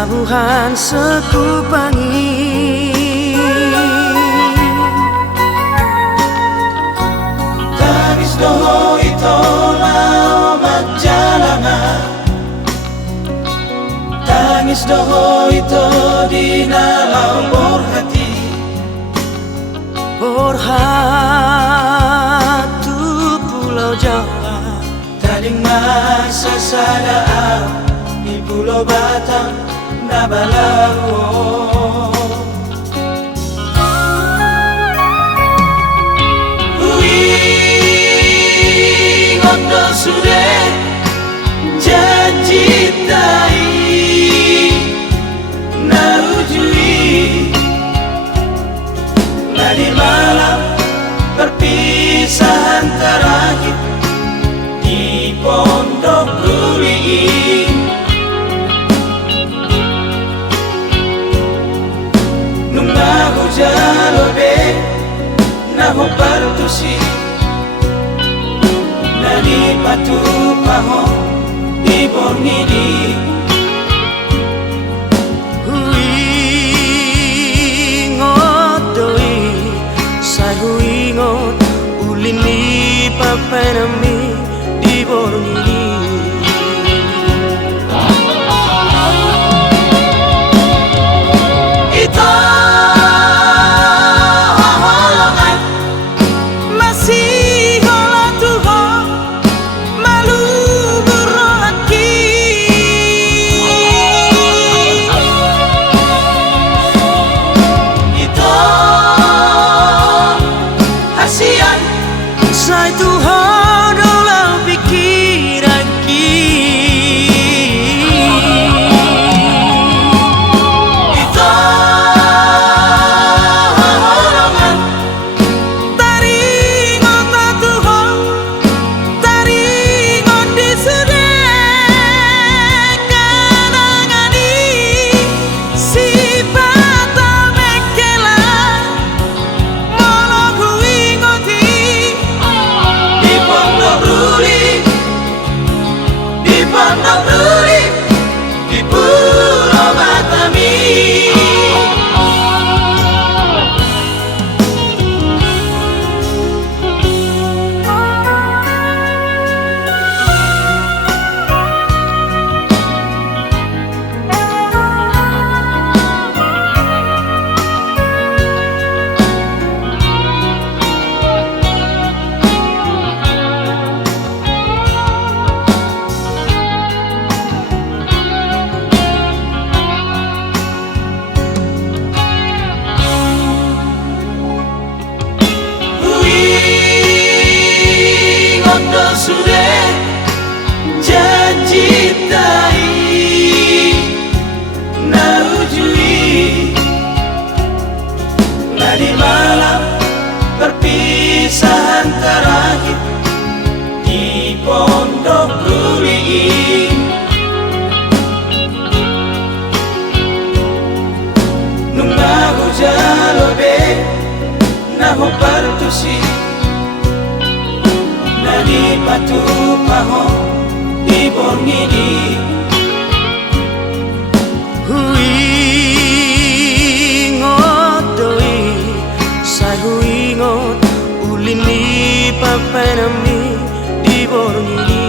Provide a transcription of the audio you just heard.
pelabuhan Sekupangi. Tangis doho itolah majalana, tangis doho ito di nalau borhati, Borhatu Pulau Jawa, taling masa sadaan di Pulau Batam Nabalau. Ngondo sudah janji tai narujui, nadi malam perpisahan terakhir di Pondok Ruli. Nungahu jalobe naho partusi, nani patu paho di bornidi. Huingot doi sai huingot ulini papenami di bornidi. Ito holongan masih hola tuho malu berohaki. Ito hasian Sai tuho dolau pikiraki. Ito holongan Taringot atuho, taringot disudek kanangani. Sipata mekela molong huingoti. di Pondok Ruli, di Pondok Ruli, di Pulau Batami. Ngondo sudah janji tai narujui, nadi malam perpisahan terakhir di Pondok Ruli. Nungahu jalobe naho partusi, nani patu paho di bornidi. Huingot doi sai huingot ulini papenami di bornidi.